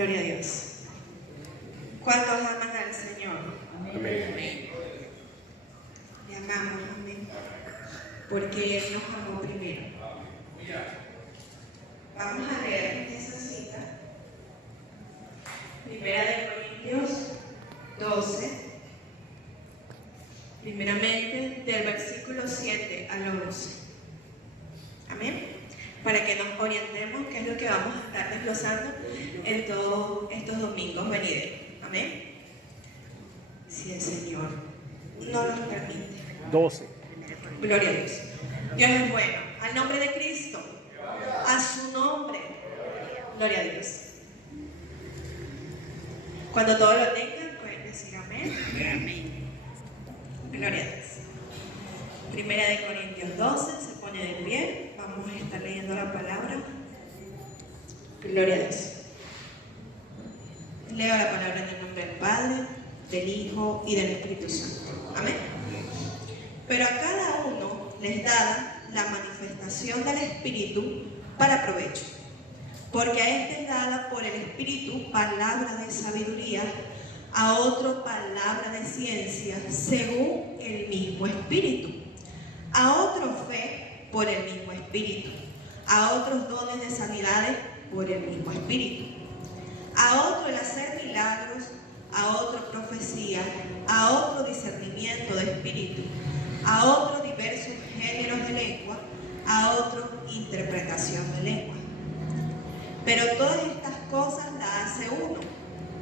Gloria a Dios. ¿Cuántos aman al Señor? Amén. Le amamos, amén. Porque Él nos amó primero. Vamos a leer esa cita. Primera de Corintios 12. Primeramente del versículo 7 al 11. Amén. Para que nos orientemos qué es lo que vamos a estar desglosando en todos estos domingos venideros. Amén. Si el Señor no nos permite. 12. Gloria a Dios. Dios es bueno. Al nombre de Cristo. A su nombre. Gloria a Dios. Cuando todos lo tengan, pueden decir amén. Amén. Gloria a Dios. Primera de Corintios 12, se pone de pie. Vamos a estar leyendo la palabra. Gloria a Dios. Leo la palabra en el nombre del Padre, del Hijo y del Espíritu Santo. Amén. Pero a cada uno les da la manifestación del Espíritu para provecho. Porque a este es dada por el Espíritu palabra de sabiduría, a otro palabra de ciencia, según el mismo Espíritu. A otro fe por el mismo Espíritu. A otros dones de sanidades por el mismo Espíritu. A otro el hacer milagros, a otro profecía, a otro discernimiento de espíritu, a otro diversos géneros de lengua, a otro interpretación de lengua. Pero todas estas cosas las hace uno,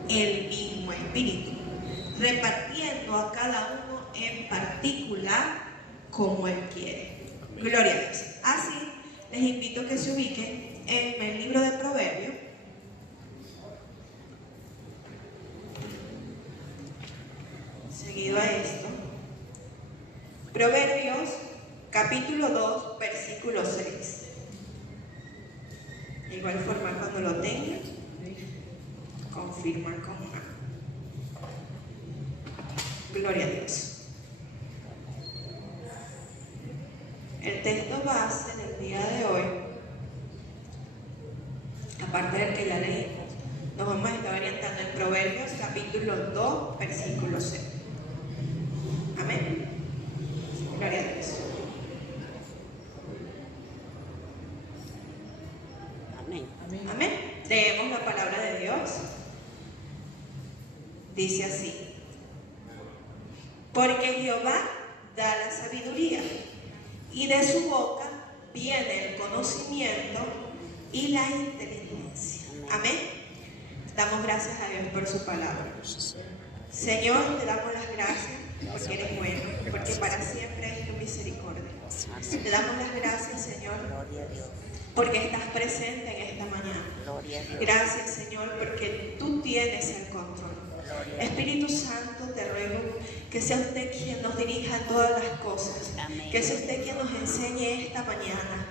el mismo Espíritu, repartiendo a cada uno en particular como Él quiere. Gloria a Dios. Así, les invito a que se ubiquen en el libro de Proverbios. Seguido a esto, Proverbios capítulo 2, versículo 6. De igual forma, cuando lo tengan, confirman con una. Gloria a Dios. El texto base del día de hoy, aparte del que la leímos, nos vamos a estar orientando en Proverbios capítulo 2, versículo 6. Amén. Gloria a Dios. Amén. Amén. Leemos la palabra de Dios. Dice así: porque Jehová da la sabiduría, y de su boca viene el conocimiento y la inteligencia. Amén. Damos gracias a Dios por su palabra. Señor, te damos las gracias porque eres bueno, porque para siempre es tu misericordia. Te damos las gracias, Señor, porque estás presente en esta mañana. Gracias, Señor, porque tú tienes el control. Espíritu Santo, te ruego que sea usted quien nos dirija en todas las cosas, que sea usted quien nos enseñe esta mañana,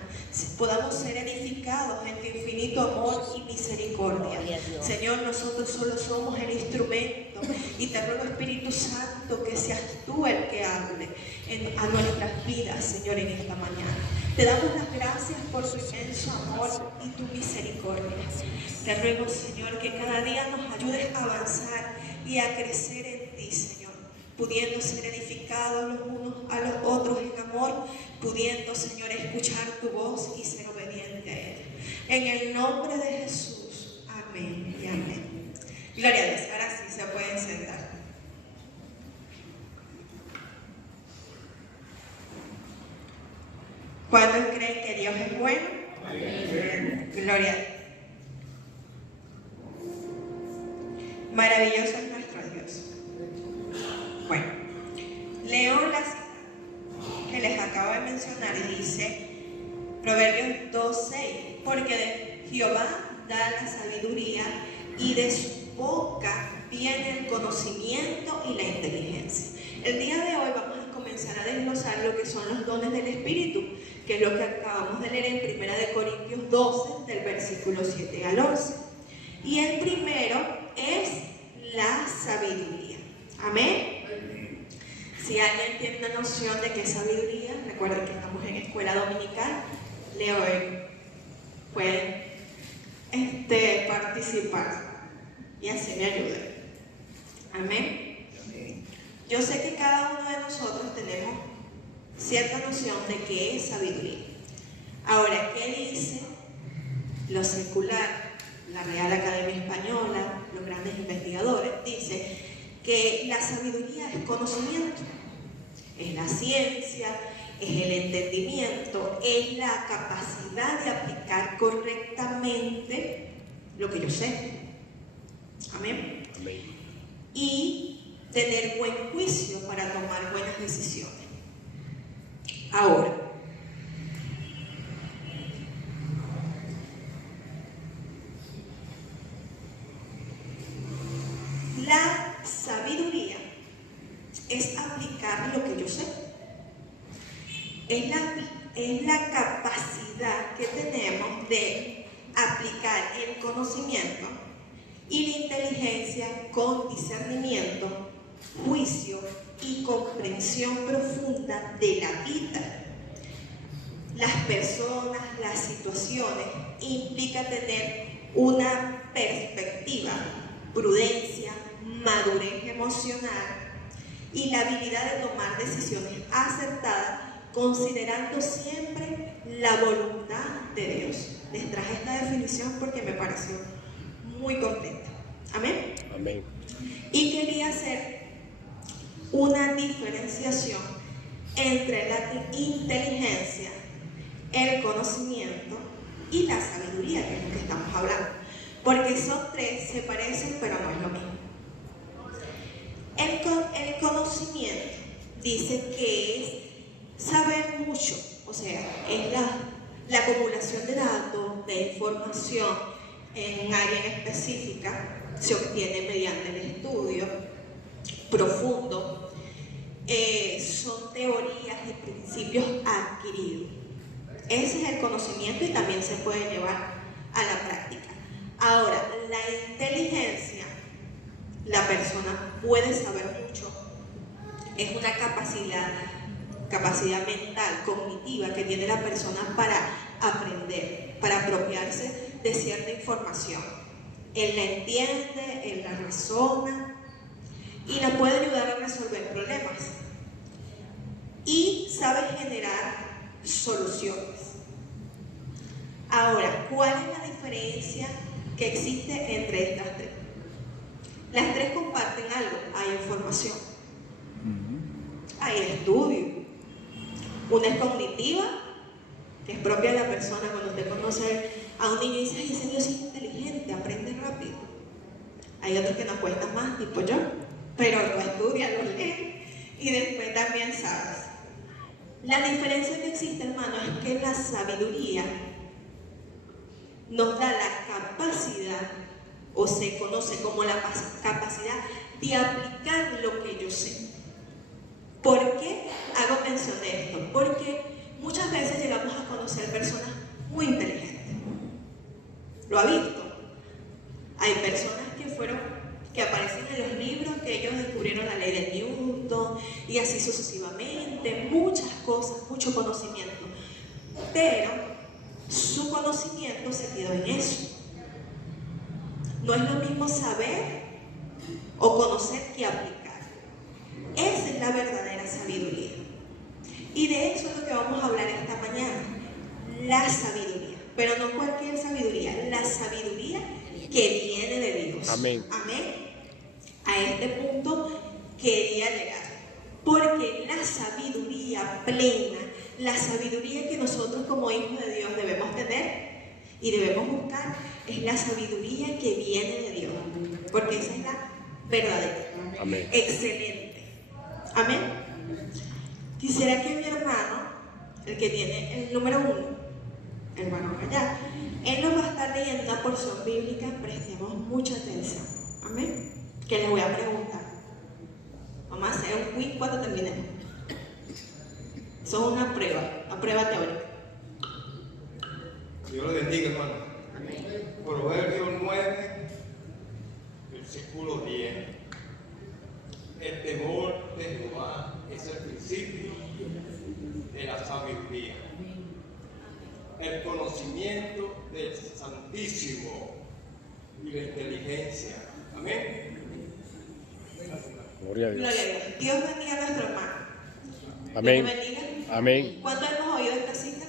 podamos ser edificados en tu infinito amor y misericordia. Señor, nosotros solo somos el instrumento, y te ruego, Espíritu Santo, que seas tú el que hable a nuestras vidas, Señor, en esta mañana. Te damos las gracias por tu inmenso amor y tu misericordia. Te ruego, Señor, que cada día nos ayudes a avanzar y a crecer en ti, Señor, pudiendo ser edificados los unos a los otros en amor, pudiendo, Señor, escuchar tu voz y ser obediente a ella. En el nombre de Jesús, amén y amén. Gloria a Dios. Ahora sí se pueden sentar. ¿Cuántos creen que Dios es bueno? Amén. Gloria a Dios. Maravilloso es nuestro Dios. Bueno, leo la cita que les acabo de mencionar y dice Proverbios 2:6, porque de Jehová da la sabiduría y de su boca viene el conocimiento y la inteligencia. El día de hoy vamos a comenzar a desglosar lo que son los dones del Espíritu, que es lo que acabamos de leer en Primera de Corintios 12, del versículo 7 al 11. Y el primero es la sabiduría. Amén. Si alguien tiene una noción de qué es sabiduría, recuerden que estamos en escuela dominical, pueden participar. y así me ayuden. Amén. Yo sé que cada uno de nosotros tenemos cierta noción de qué es sabiduría. Ahora, ¿qué dice lo secular? La Real Academia Española, los grandes investigadores, dice que la sabiduría es conocimiento, es la ciencia, es el entendimiento, es la capacidad de aplicar correctamente lo que yo sé. Amén. Amén. Y tener buen juicio para tomar buenas decisiones. Ahora, la sabiduría es aplicar lo que yo sé. Es la capacidad que tenemos de aplicar el conocimiento y la inteligencia con discernimiento, juicio y comprensión profunda de la vida. Las personas, las situaciones, implica tener una perspectiva, prudencia, madurez emocional y la habilidad de tomar decisiones acertadas, considerando siempre la voluntad de Dios. Les traje esta definición porque me pareció muy completa. Amén. Amén. Y quería hacer una diferenciación entre la inteligencia, el conocimiento y la sabiduría, que es lo que estamos hablando. Porque esos tres se parecen, pero no es lo mismo. El conocimiento dice que es saber mucho, o sea, es la acumulación de datos, de información en un área en específica, se obtiene mediante el estudio profundo, son teorías y principios adquiridos. Ese es el conocimiento y también se puede llevar a la práctica. Ahora, la inteligencia, la persona puede saber mucho, es una capacidad mental, cognitiva que tiene la persona para aprender, para apropiarse de cierta información. Él la entiende, él la razona y la puede ayudar a resolver problemas. Y sabe generar soluciones. Ahora, ¿cuál es la diferencia que existe entre estas tres? Las tres comparten algo, hay información, hay estudio. Una es cognitiva, que es propia de la persona. Cuando usted conoce a un niño y dice, ay, ese niño es inteligente, aprende rápido. Hay otros que nos cuestan más, tipo yo, pero lo estudia, lo lee y después también sabes. La diferencia que existe, hermano, es que la sabiduría nos da la capacidad, o se conoce como la capacidad de aplicar lo que yo sé. ¿Por qué hago mención de esto? Porque muchas veces llegamos a conocer personas muy inteligentes. ¿Lo ha visto? Hay personas que aparecen en los libros, que ellos descubrieron la ley de Newton y así sucesivamente, muchas cosas, mucho conocimiento. Pero su conocimiento se quedó en eso. No es lo mismo saber o conocer que aplicar. Esa es la verdadera sabiduría. Y de eso es lo que vamos a hablar esta mañana. La sabiduría. Pero no cualquier sabiduría, la sabiduría que viene de Dios. Amén. Amén. A este punto quería llegar. Porque la sabiduría plena, la sabiduría que nosotros como hijos de Dios debemos tener y debemos buscar, es la sabiduría que viene de Dios. Porque esa es la verdadera. Amén. Excelente. Amén. Quisiera que mi hermano, el que tiene el número 1, el hermano allá, él nos va a estar leyendo una porción bíblica, prestemos mucha atención. Amén. Que les voy a preguntar. Vamos a hacer un quiz cuando terminemos. Eso es una prueba teórica. Dios lo bendiga, hermano. Proverbios 9, versículo 10. El temor de Jehová es el principio de la sabiduría. El conocimiento del Santísimo y la inteligencia Amén. Gloria a Dios. Gloria a Dios. Dios bendiga a nuestro hermano. Amén. Dios le bendiga. Amén. ¿Cuánto hemos oído esta cita?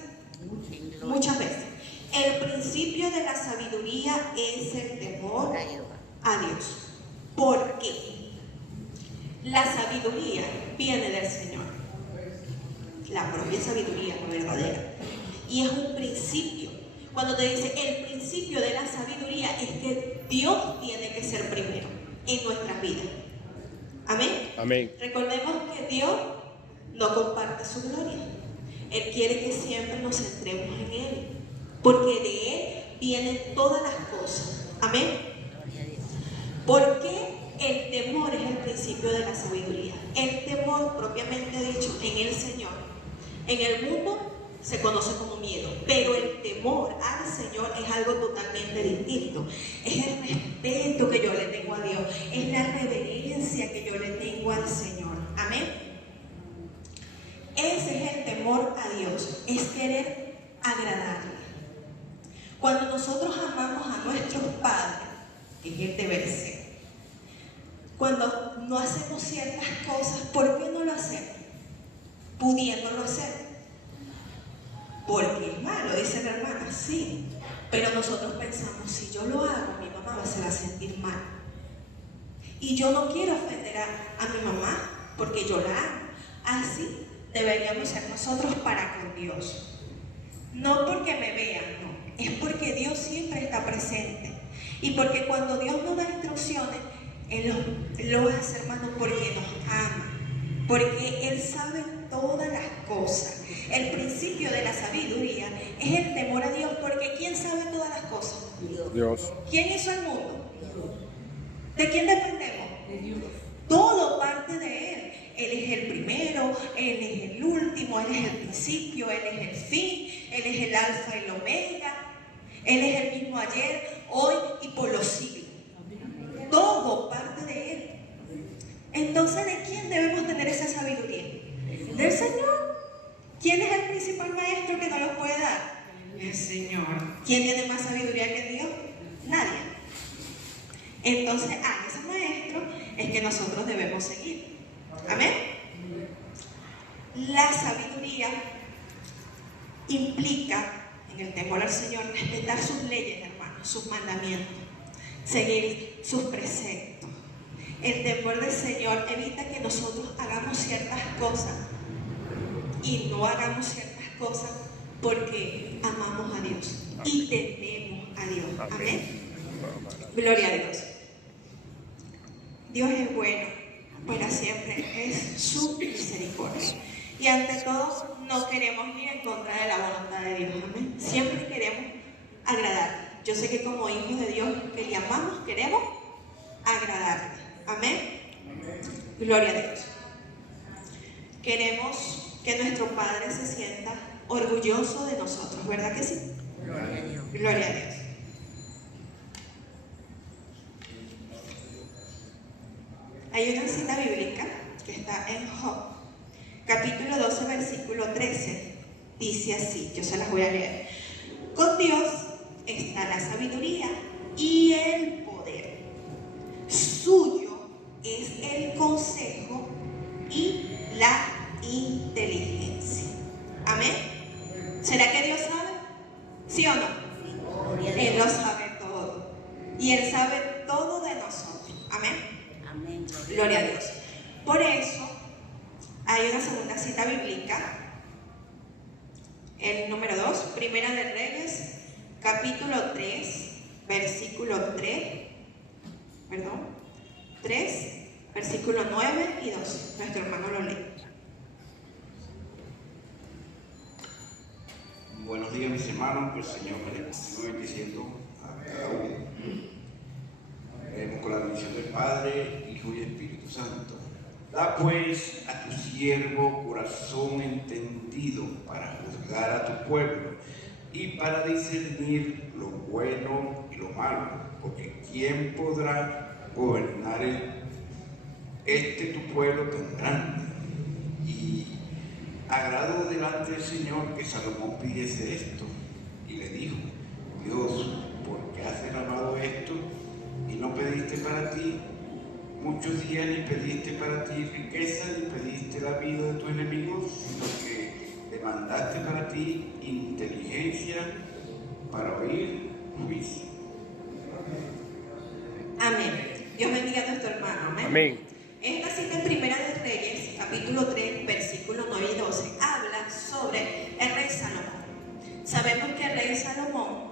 Muchas veces. El principio de la sabiduría es el temor a Dios. ¿Por qué? La sabiduría viene del Señor. La propia sabiduría, la verdadera. Y es un principio. Cuando te dice el principio de la sabiduría es que Dios tiene que ser primero en nuestras vidas. Amén. Amén. Recordemos que Dios no comparte su gloria. Él quiere que siempre nos centremos en Él, porque de Él vienen todas las cosas. Amén. ¿Por qué el temor es el principio de la sabiduría? El temor, propiamente dicho, en el Señor, en el mundo se conoce como miedo, pero el temor al Señor es algo totalmente distinto. Es el respeto que yo le tengo a Dios, es la reverencia que yo le tengo al Señor. Amén. Ese es el temor a Dios, es querer agradarle. Cuando nosotros amamos a nuestros padres, que es el deber ser, cuando no hacemos ciertas cosas, ¿por qué no lo hacemos? Pudiéndolo hacer. Porque es malo, dice la hermana, sí. Pero nosotros pensamos, si yo lo hago, mi mamá se va a sentir mal. Y yo no quiero ofender a mi mamá, porque yo la amo. Así deberíamos ser nosotros para con Dios. No porque me vean, no. Es porque Dios siempre está presente. Y porque cuando Dios nos da instrucciones, Él lo hace, hermano, porque nos ama. Porque Él sabe todas las cosas. El principio de la sabiduría es el temor a Dios, porque ¿quién sabe todas las cosas? Dios. ¿Quién hizo el mundo? ¿De quién dependemos? De Dios. Todo parte de Él. Él es el primero, Él es el último, Él es el principio, Él es el fin, Él es el alfa y el omega. Él es el mismo ayer, hoy y por los siglos. Todo parte de Él. Entonces, ¿de quién debemos tener esa sabiduría? Del Señor. ¿Quién es el principal maestro que nos lo puede dar? El Señor. ¿Quién tiene más sabiduría que Dios? Nadie. Entonces, a ese maestro es que nosotros debemos seguir. Amén. La sabiduría implica, en el temor al Señor, respetar sus leyes, hermanos, sus mandamientos, seguir sus preceptos. El temor del Señor evita que nosotros hagamos ciertas cosas y no hagamos ciertas cosas porque amamos a Dios y tememos a Dios. Amén. Gloria a Dios. Dios es bueno, para siempre es su misericordia. Y ante todo, no queremos ir en contra de la voluntad de Dios. Amén. Siempre queremos agradarle. Yo sé que como hijos de Dios que le amamos, queremos agradarle. Amén. Gloria a Dios. Queremos que nuestro Padre se sienta orgulloso de nosotros, ¿verdad que sí? Gloria a Dios. Gloria a Dios. Hay una cita bíblica que está en Job, capítulo 12, versículo 13. Dice así, yo se las voy a leer. Con Dios está la sabiduría y el poder. Suyo es el consejo y la inteligencia. Amén. ¿Será que Dios sabe? ¿Sí o no? Él lo sabe todo. Y Él sabe todo de nosotros. Amén. Amén. Gloria a Dios. Por eso hay una segunda cita bíblica. El número 2, Primera de Reyes, capítulo 3, versículo 3, 3, versículo 9 y 12. Nuestro hermano lo lee. Buenos días, mis hermanos, que el Señor me les continúe bendiciendo a cada uno. Con la bendición del Padre, Hijo y Espíritu Santo. Da pues a tu siervo corazón entendido para juzgar a tu pueblo y para discernir lo bueno y lo malo, porque ¿quién podrá gobernar tu pueblo tan grande? Y agradó delante del Señor que Salomón pidiese esto, y le dijo: Dios, ¿por qué has derramado esto y no pediste para ti muchos días, ni pediste para ti riqueza, ni pediste la vida de tus enemigos, sino que demandaste para ti inteligencia para oír juicio. Amén. Dios bendiga a nuestro hermano. Amén. Amén. Esta cita en Primera de Reyes, capítulo 3, versículos 9 y 12, habla sobre el rey Salomón. Sabemos que el rey Salomón,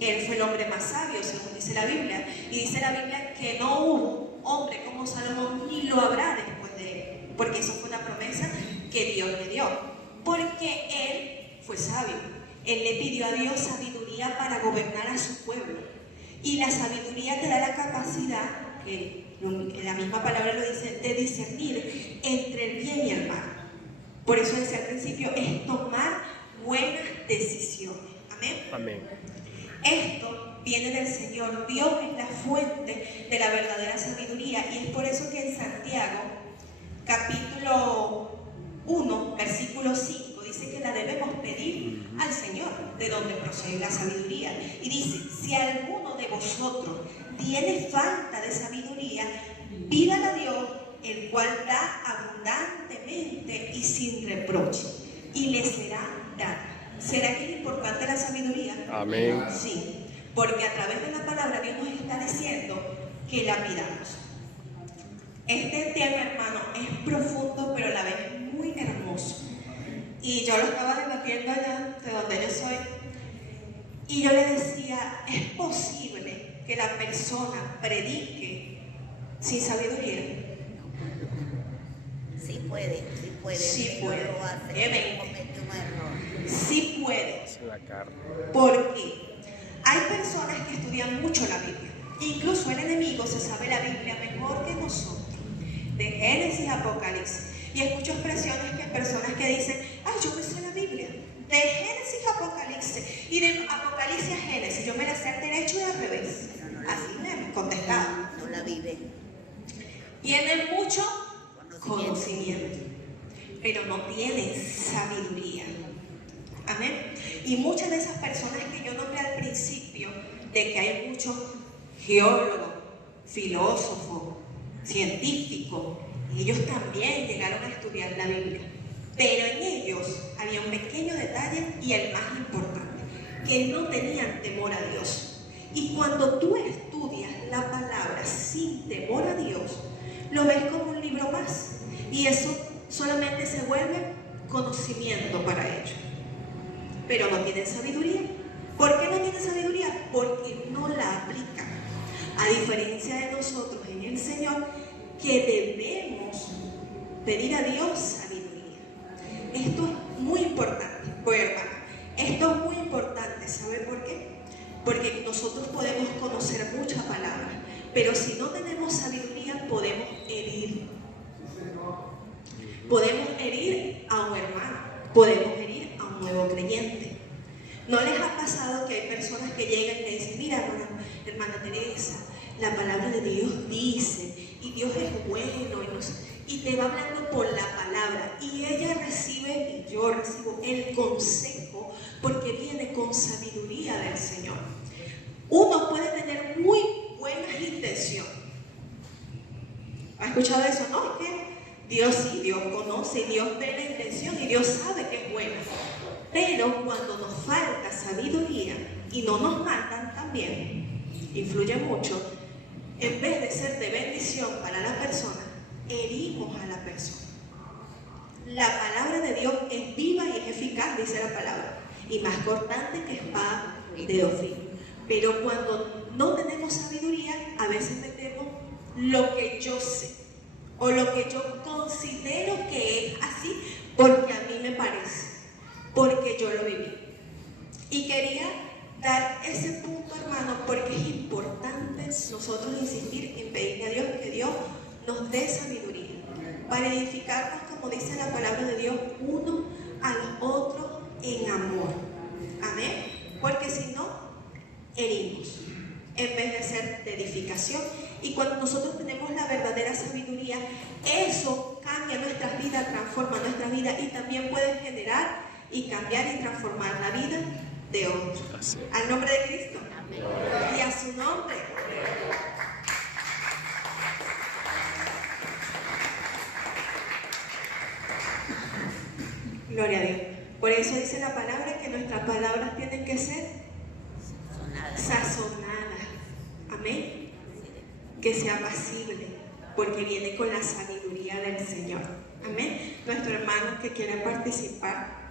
él fue el hombre más sabio, según dice la Biblia, y dice la Biblia que no hubo hombre como Salomón, ni lo habrá después de él, porque eso fue una promesa que Dios le dio, porque él fue sabio. Él le pidió a Dios sabiduría para gobernar a su pueblo, y la sabiduría te da la capacidad, que la misma palabra lo dice, de discernir entre el bien y el mal. Por eso decía al principio, es tomar buenas decisiones. Amén. Amén. Esto viene del Señor. Dios es la fuente de la verdadera sabiduría, y es por eso que en Santiago, capítulo 1, versículo 5, dice que la debemos pedir al Señor, de donde procede la sabiduría. Y dice, si alguno de vosotros tiene falta de sabiduría, pídala a Dios, el cual da abundantemente y sin reproche, y le será dada. ¿Será que es importante la sabiduría? Amén. Sí, porque a través de la palabra Dios nos está diciendo que la pidamos. Este tema, hermano, es profundo, pero a la vez muy hermoso. Y yo lo estaba debatiendo allá, de donde yo soy, y yo le decía, ¿es posible que la persona predique sin sabiduría? Sí puede, sí puede. Sí No puede. lo hace, Amén. comete un error. Sí puede. Es en la carne. Porque hay personas que estudian mucho la Biblia. Incluso el enemigo se sabe la Biblia mejor que nosotros. De Génesis a Apocalipsis. Y escucho expresiones que personas que dicen, ay, yo me sé la Biblia. De Génesis a Apocalipsis. Y de Apocalipsis a Génesis. Yo me la sé al derecho y al revés. Así me han contestado. No la vive. Tienen mucho conocimiento, pero no tienen sabiduría. Amén. Y muchas de esas personas que yo nombré al principio, de que hay muchos geólogos, filósofos, científicos, ellos también llegaron a estudiar la Biblia, pero en ellos había un pequeño detalle, y el más importante, que no tenían temor a Dios. Y cuando tú estudias la palabra sin temor a Dios, lo ves como un libro más, y eso solamente se vuelve conocimiento para ellos, pero no tienen sabiduría. ¿Por qué no tienen sabiduría? Porque no la aplican, a diferencia de nosotros en el Señor, que debemos pedir a Dios sabiduría. Esto es muy importante, pues hermano, esto es muy importante. ¿Sabe por qué? Porque nosotros podemos conocer mucha palabra, pero si no tenemos sabiduría podemos herir. Podemos herir a un hermano, podemos herir a un nuevo creyente. ¿No les ha pasado que hay personas que llegan y le dicen, mira, hermana Teresa, la palabra de Dios dice, y Dios es bueno, y te va hablando por la palabra, y ella recibe, y yo recibo el consejo, porque viene con sabiduría del Señor? Uno puede tener muy buenas intenciones. ¿Ha escuchado eso? No, es que Dios sí, Dios conoce, y Dios ve la intención, y Dios sabe que es buena. Pero cuando nos falta sabiduría y no nos mandan también, influye mucho, en vez de ser de bendición para la persona, herimos a la persona. La palabra de Dios es viva y es eficaz, dice la palabra, y más cortante que espada de dos filos. Pero cuando no tenemos sabiduría, a veces metemos lo que yo sé, o lo que yo considero que es así, porque a mí me parece, porque yo lo viví. Y quería dar ese punto, hermano, porque es importante nosotros insistir en pedirle a Dios que Dios nos dé sabiduría para edificarnos, como dice la palabra de Dios, uno a los otros en amor. Amén. Porque si no, herimos en vez de ser de edificación. Y cuando nosotros tenemos la verdadera sabiduría, eso cambia nuestras vidas, transforma nuestra vida, y también puede generar y cambiar y transformar la vida de otros. Al nombre de Cristo. Amén. Y a su nombre. Gloria a Dios. Por eso dice la palabra que nuestras palabras tienen que ser sazonadas. Amén. Que sea apacible, porque viene con la sabiduría del Señor. Amén. Nuestro hermano que quiere participar.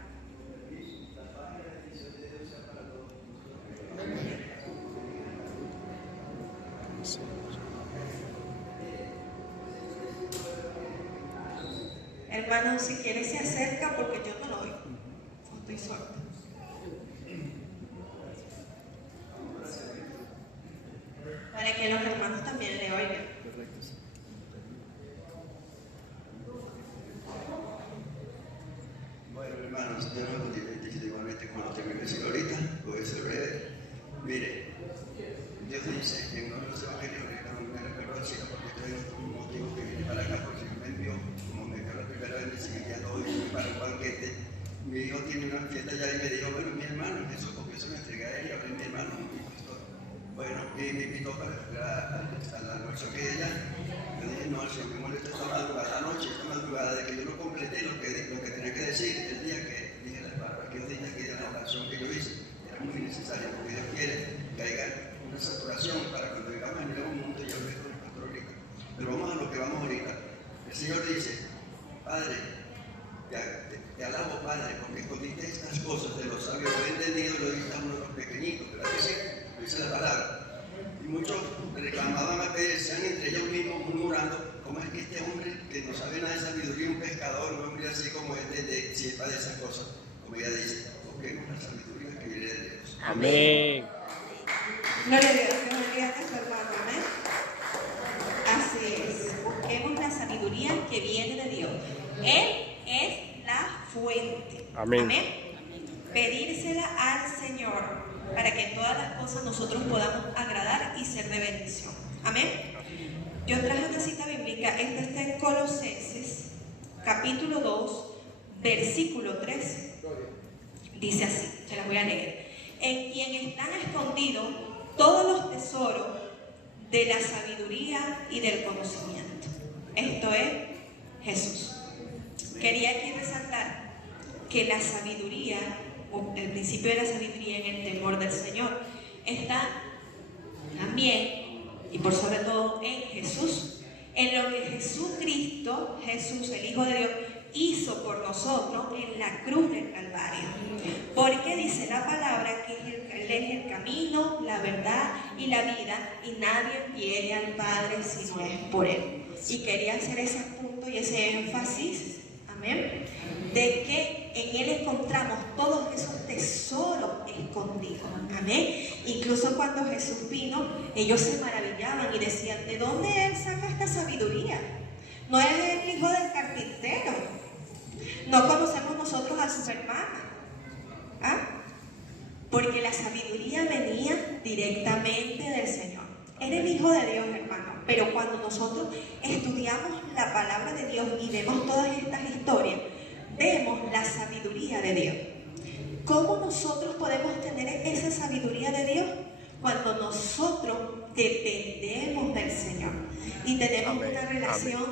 Hermano, si quiere se acerca porque yo no lo oigo. Estoy sorda. Para que los hermanos también le oigan. Bueno, hermanos, Dios nos bendiga igualmente como lo tengo que decir ahorita, voy a ser breve. Mire, Dios dice en uno de los evangelios, me recuerdo el cielo porque estoy en un motivo que vine para acá porque me envió, como me quedó la primera vez, me sigue ya hoy para un banquete. Mi hijo tiene una fiesta ya y me dijo, bueno, mi hermano, eso porque eso me entregué a él y hablé mi hermano, mi pastor. Bueno, y me invitó para al almuerzo que ella. Yo dije, no, el Señor me molesta esta madrugada, anoche, esta madrugada, de que yo no completé lo que tenía que decir el día que dije las palabras que yo dije aquí de la oración que yo hice. Era muy necesario, porque Dios quiere que haya una saturación para cuando llegamos al nuevo mundo y yo hablé con el pastor ahorita. Pero vamos a lo que vamos ahorita. El Señor dice, Padre, te alabo, Padre, porque escondiste estas cosas de los sabios, lo he entendido, lo diste a uno de los pequeñitos, ¿verdad que sí? Dice la palabra. Y muchos reclamaban a que decían entre ellos mismos, murmurando, ¿cómo es que este hombre que no sabe nada de sabiduría, un pescador, un hombre así como este, sepa de esas cosas? Como ella dice, busquemos la sabiduría que viene de Dios. Amén. Gloria a Dios, Dios bendiga a su hermano. Amén. Así es. Busquemos la sabiduría que viene de Dios. Él es la fuente. Amén. Amén. Pedírsela al Señor para que en todas las cosas nosotros podamos agradar y ser de bendición. Amén. Yo traje una cita bíblica. Esta está en Colosenses, capítulo 2, versículo 13. Dice así, se las voy a leer. En quien están escondidos todos los tesoros de la sabiduría y del conocimiento. Esto es Jesús. Quería aquí resaltar que la sabiduría, o el principio de la sabiduría en el temor del Señor, está también, y por sobre todo, en Jesús. En lo que Jesucristo, Jesús, el Hijo de Dios, hizo por nosotros en la cruz del Calvario. Porque dice la palabra que Él es el camino, la verdad y la vida, y nadie viene al Padre si no es por Él. Y quería hacer ese punto y ese énfasis, amén, de que en Él encontramos todos esos tesoros escondidos, amén. Incluso cuando Jesús vino, ellos se maravillaban y decían, ¿de dónde Él saca esta sabiduría? No es el hijo del carpintero, no conocemos nosotros a sus hermanas, ¿ah? Porque la sabiduría venía directamente del Señor. Era el Hijo de Dios, hermano. Pero cuando nosotros estudiamos la palabra de Dios y vemos todas estas historias, vemos la sabiduría de Dios. ¿Cómo nosotros podemos tener esa sabiduría de Dios? Cuando nosotros dependemos del Señor y tenemos una relación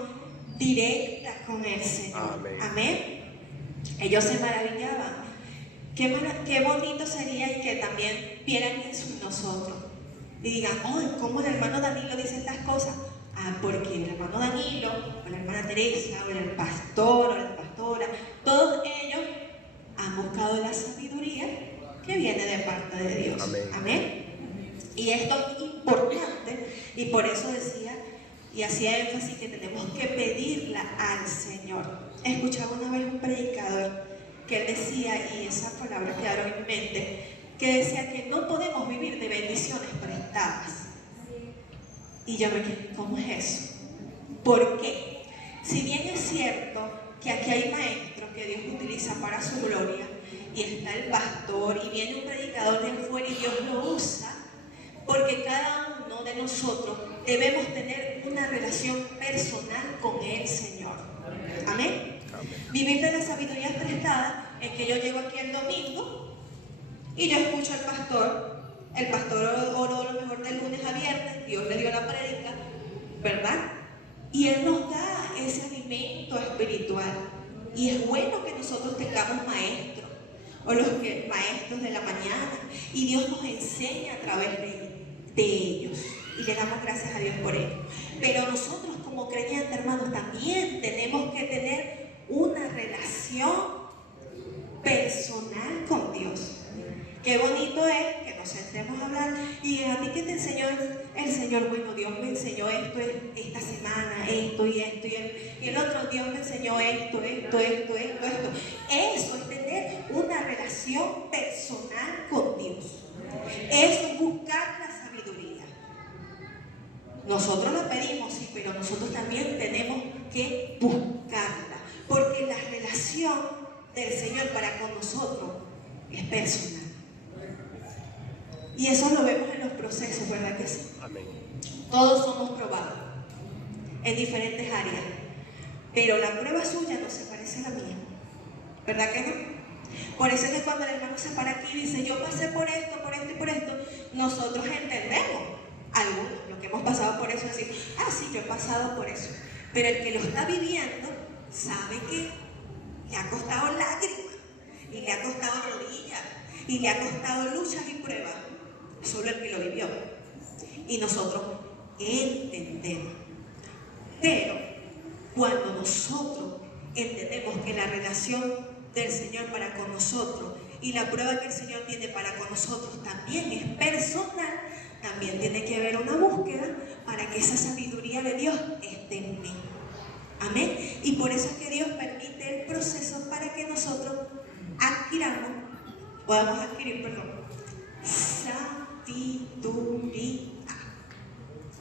directa con el Señor. Amén. Ellos se maravillaban. Qué bonito sería y que también vieran eso en nosotros y digan, oh, ¿cómo el hermano Danilo dice estas cosas? Ah, porque el hermano Danilo, o la hermana Teresa, o el pastor, o la pastora, todos ellos han buscado la sabiduría que viene de parte de Dios. Amén. Amén. Y esto es importante, y por eso decía y hacía énfasis que tenemos que pedirla al Señor. Escuchaba una vez un predicador que él decía, y esas palabras quedaron en mi mente, que decía que no podemos vivir de bendiciones prestadas. Y yo me quedé, ¿cómo es eso? ¿Por qué? Si bien es cierto que aquí hay maestros que Dios utiliza para su gloria, y está el pastor, y viene un predicador de afuera y Dios lo usa, porque cada uno de nosotros debemos tener una relación personal con el Señor. Amén. Vivir de la sabiduría prestada es que yo llego aquí el domingo y yo escucho al pastor. El pastor oró lo mejor de lunes a viernes, Dios le dio la prédica, ¿verdad? Y Él nos da ese alimento espiritual. Y es bueno que nosotros tengamos maestros, o maestros de la mañana, y Dios nos enseña a través de ellos, y le damos gracias a Dios por ello. Pero nosotros como creyentes, hermanos, también tenemos que tener una relación personal con Dios. Qué bonito es que nos sentemos a hablar y a ti que te enseñó el Señor. Bueno, Dios me enseñó esto esta semana, esto y esto y el otro. Dios me enseñó esto. Eso es tener una relación personal con Dios. Es buscar la sabiduría. Nosotros la pedimos, sí, pero nosotros también tenemos que buscarla, porque la relación del Señor para con nosotros es personal. Y eso lo vemos en los procesos, ¿verdad que sí? Amén. Todos somos probados en diferentes áreas, pero la prueba suya no se parece a la mía, ¿verdad que no? Por eso es que cuando el hermano se para aquí y dice, yo pasé por esto y por esto, nosotros entendemos, algunos, los que hemos pasado por eso, decir, sí, yo he pasado por eso. Pero el que lo está viviendo sabe que le ha costado lágrimas, y le ha costado rodillas, y le ha costado luchas y pruebas. Solo el que lo vivió. Y nosotros entendemos. Pero cuando nosotros entendemos que la relación del Señor para con nosotros y la prueba que el Señor tiene para con nosotros también es personal, también tiene que haber una búsqueda para que esa sabiduría de Dios esté en mí. Amén. Y por eso es que Dios permite el proceso para que nosotros podamos adquirir sabiduría.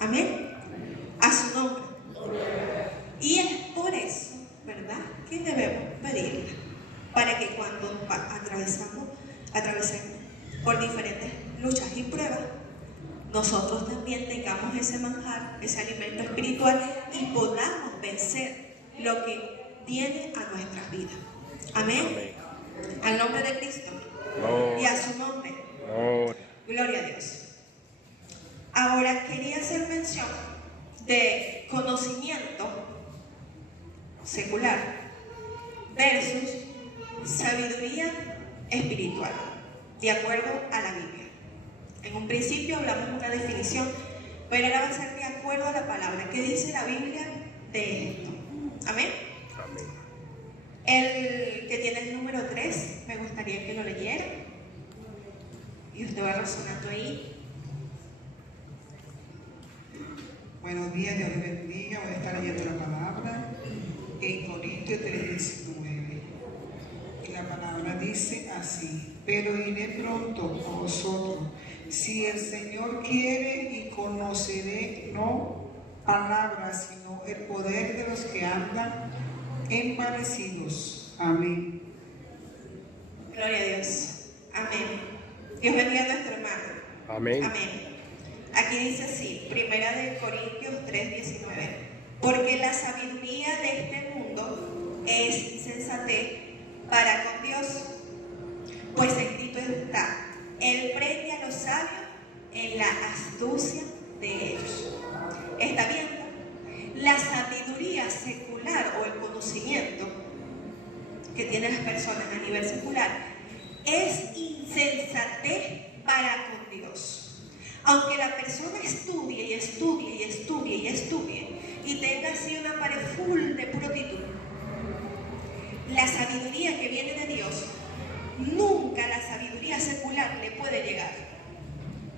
Amén. A su nombre. Y es por eso, ¿verdad?, que debemos pedirla, para que cuando atravesemos por diferentes luchas y pruebas, nosotros también tengamos ese manjar, ese alimento espiritual, y podamos vencer lo que viene a nuestras vidas. Amén. Amén. Al nombre de Cristo. Gloria. Y a su nombre. Gloria. Gloria a Dios. Ahora quería hacer mención de conocimiento secular versus sabiduría espiritual, de acuerdo a la Biblia. En un principio hablamos de una definición, pero ahora va a ser de acuerdo a la palabra. ¿Qué dice la Biblia de esto? Amén. Amén. El que tiene el número 3, me gustaría que lo leyera. Y usted va razonando ahí. Buenos días, Dios les bendiga. Voy a estar leyendo la palabra en Corintios 3:19. Y la palabra dice así: pero iré pronto a vosotros, si el Señor quiere, y conoceré no palabras, sino el poder de los que andan envanecidos. Amén. Gloria a Dios. Amén. Dios bendiga a nuestro hermano. Amén. Amén. Aquí dice así, 1 Corintios 3:19. Porque la sabiduría de este mundo es insensatez para con Dios. Pues escrito está, Él prende a los sabios en la astucia de ellos. ¿Está bien? La sabiduría secular o el conocimiento que tienen las personas a nivel secular es insensatez para con Dios. Aunque la persona estudie y estudie y estudie y estudie y tenga así una pared full de puro título, la sabiduría que viene de Dios, nunca la sabiduría secular le puede llegar.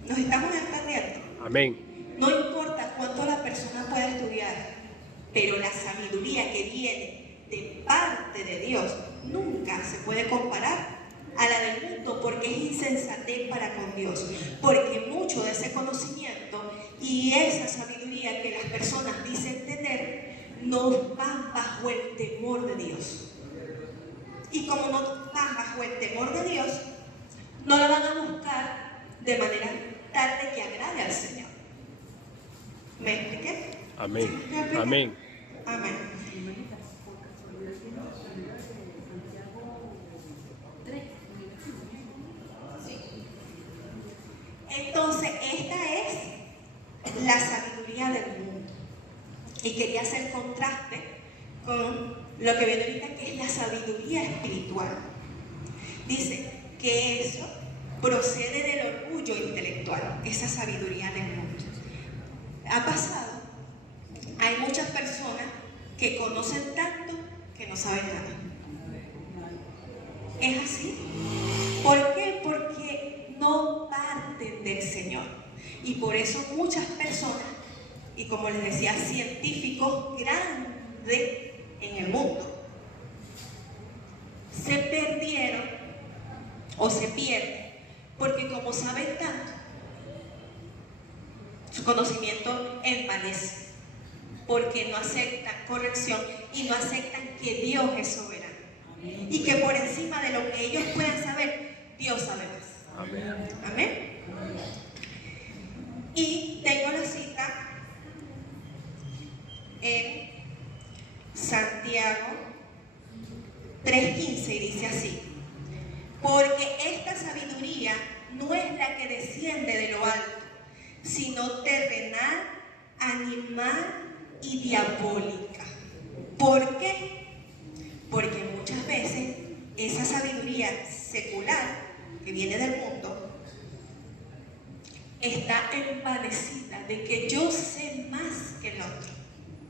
¿Nos estamos entendiendo? Amén. No importa cuánto la persona pueda estudiar, pero la sabiduría que viene de parte de Dios nunca se puede comparar a la del mundo, porque es insensatez para con Dios, porque mucho de ese conocimiento y esa sabiduría que las personas dicen tener no van bajo el temor de Dios. Y como no van bajo el temor de Dios, no la van a buscar de manera tal de que agrade al Señor. ¿Me expliqué? Amén. ¿Sí? ¿Me expliqué? Amén. Amén. Entonces, esta es la sabiduría del mundo. Y quería hacer contraste con lo que viene ahorita, que es la sabiduría espiritual. Dice que eso procede del orgullo intelectual, esa sabiduría del mundo. Ha pasado, hay muchas personas que conocen tanto que no saben nada. Es así. ¿Por qué? Porque no parten del Señor. Y por eso muchas personas, y como les decía, científicos grandes en el mundo, se perdieron o se pierden, porque como saben tanto, su conocimiento envanece, porque no aceptan corrección y no aceptan que Dios es soberano. Y que por encima de lo que ellos puedan saber, Dios sabe más. Amén. Amén. Y tengo la cita en Santiago 3:15 y dice así: porque esta sabiduría no es la que desciende de lo alto, sino terrenal, animal y diabólica. ¿Por qué? Porque muchas veces esa sabiduría secular que viene del mundo está envanecida de que yo sé más que el otro.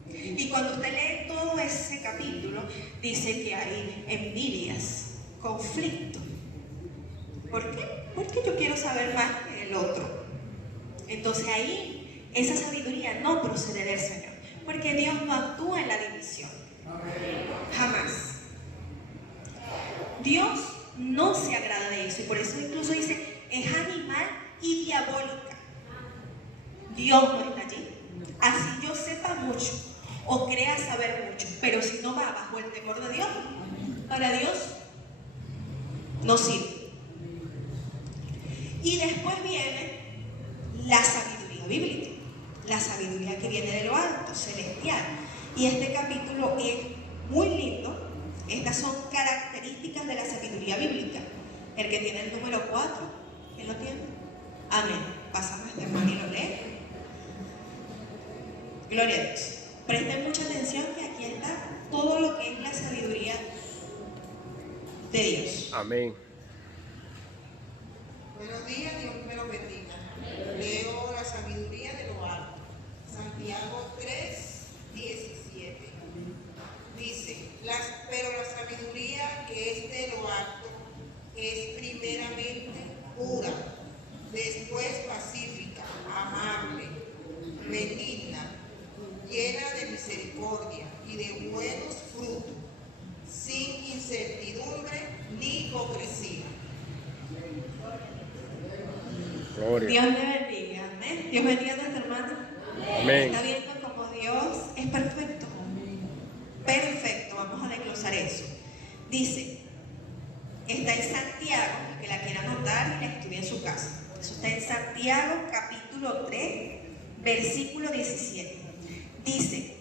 Y cuando usted lee todo ese capítulo, dice que hay envidias, conflictos. ¿Por qué? Porque yo quiero saber más que el otro. Entonces ahí esa sabiduría no procede del Señor, porque Dios no actúa en la división. Jamás. Dios no se agrada de eso, y por eso incluso dice, es animal y diabólica. Dios no está allí. Así yo sepa mucho o crea saber mucho, pero si no va bajo el temor de Dios, para Dios no sirve. Y después viene la sabiduría bíblica, la sabiduría que viene de lo alto, celestial. Y este capítulo es muy lindo. Estas son características de la sabiduría bíblica. El que tiene el número 4, ¿quién lo tiene? Amén. Pasamos a este hermano y lo lee. Gloria a Dios. Presten mucha atención que aquí está todo lo que es la sabiduría de Dios. Amén. Buenos días, Dios me los bendiga. Leo la sabiduría de lo alto. Santiago 3:17. Dice, pero la sabiduría que es de lo alto es primeramente pura, después pacífica, amable, benigna, llena de misericordia y de buenos frutos, sin incertidumbre ni hipocresía. Gloria. Dios le bendiga. Amén. Dios bendiga a nuestra hermana. Amén. Está viendo como Dios es perfecto. Perfecto. Vamos a desglosar eso. Dice, está en Santiago, que la quiera anotar y la estudie en su casa. Eso está en Santiago capítulo 3, versículo 17. Dice,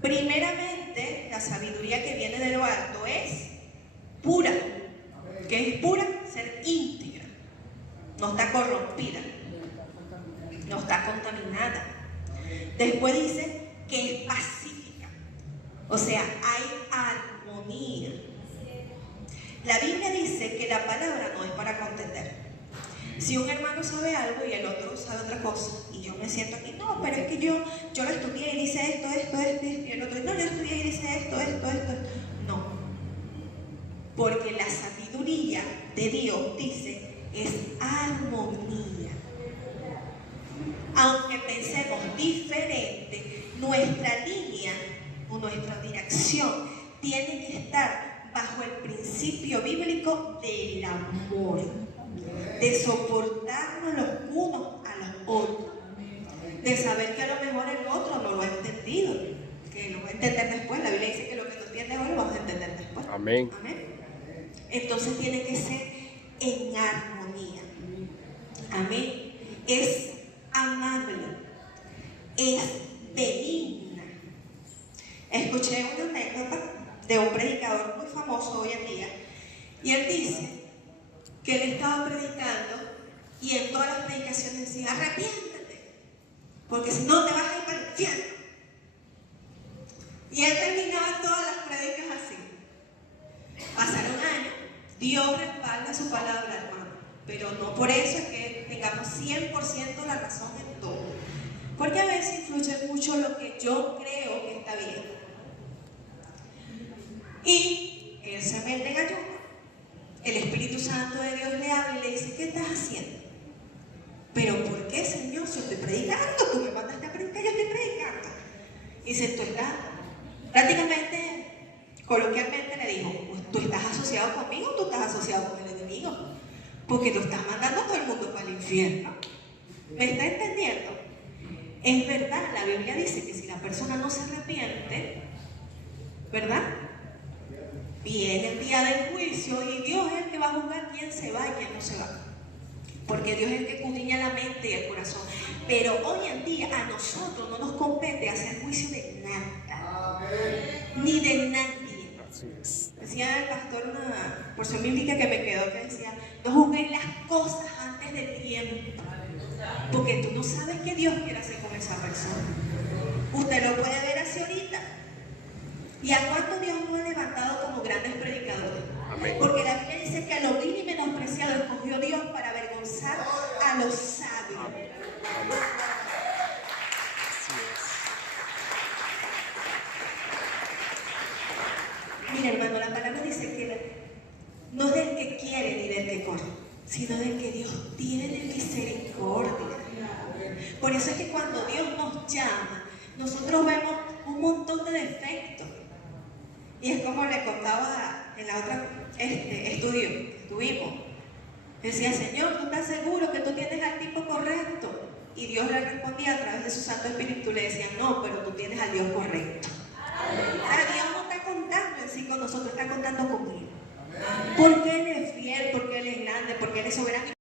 primeramente la sabiduría que viene de lo alto es pura. ¿Qué es pura? Ser íntegra. No está corrompida, no está contaminada. Después dice que es pacífica, o sea, hay armonía. La Biblia dice que la palabra no es para contender. Si un hermano sabe algo y el otro sabe otra cosa, y yo me siento aquí, no, pero es que yo lo estudié y dice esto, y el otro, no, yo estudié y dice esto. No, porque la sabiduría de Dios dice es armonía. Aunque pensemos diferente, nuestra línea o nuestra dirección tiene que estar bajo el principio bíblico del amor, de soportarnos los unos a los otros, de saber que a lo mejor el otro no lo ha entendido, que lo va a entender después. La Biblia dice que lo que tú entiendes hoy lo vas a entender después. Amén. Amén. Entonces tiene que ser en armonía. Amén. Es amable, es benigna. Escuché una anécdota de un predicador muy famoso hoy en día, y él dice que él estaba predicando y en todas las predicaciones decía, arrepiéntete, porque si no te vas a ir para el infierno. Y él terminaba todas Dios respalda su palabra, hermano, pero no por eso es que tengamos 100% la razón en todo. Porque a veces influye mucho lo que yo creo que está bien. Y él se mete en ayuno. El Espíritu Santo de Dios le habla y le dice, ¿qué estás haciendo? ¿Pero por qué, Señor? Si yo estoy predicando, tú me mandaste a predicar, yo estoy predicando. Y dice, tú estás, prácticamente, coloquialmente le dijo, ¿tú estás asociado conmigo o tú estás asociado con el enemigo? Porque tú estás mandando a todo el mundo para el infierno. ¿Me está entendiendo? Es verdad, la Biblia dice que si la persona no se arrepiente, ¿verdad? Viene el día del juicio y Dios es el que va a juzgar quién se va y quién no se va. Porque Dios es el que escudriña la mente y el corazón. Pero hoy en día a nosotros no nos compete hacer juicio de nada. Ni de nadie. Decía el pastor una porción bíblica que me quedó que decía, no juzguéis las cosas antes del tiempo. Porque tú no sabes qué Dios quiere hacer con esa persona. Usted lo puede ver así ahorita. ¿Y a cuánto Dios nos ha levantado como grandes predicadores? Amén. Porque la Biblia dice que a lo vil y menospreciado escogió Dios para avergonzar a los sabios. Amén. Mira, hermano, la palabra dice que no es del que quiere ni del que corre, sino del que Dios tiene misericordia. Por eso es que cuando Dios nos llama, nosotros vemos un montón de defectos. Y es como le contaba en la otra estudio que tuvimos. Decía, Señor, ¿tú estás seguro que tú tienes al tipo correcto? Y Dios le respondía a través de su Santo Espíritu, le decía, no, pero tú tienes al Dios correcto. Ahora Dios no está contando en sí con nosotros, está contando conmigo. Porque Él es fiel, porque Él es grande, porque Él es soberano.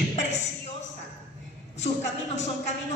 es preciosa. Sus caminos son caminos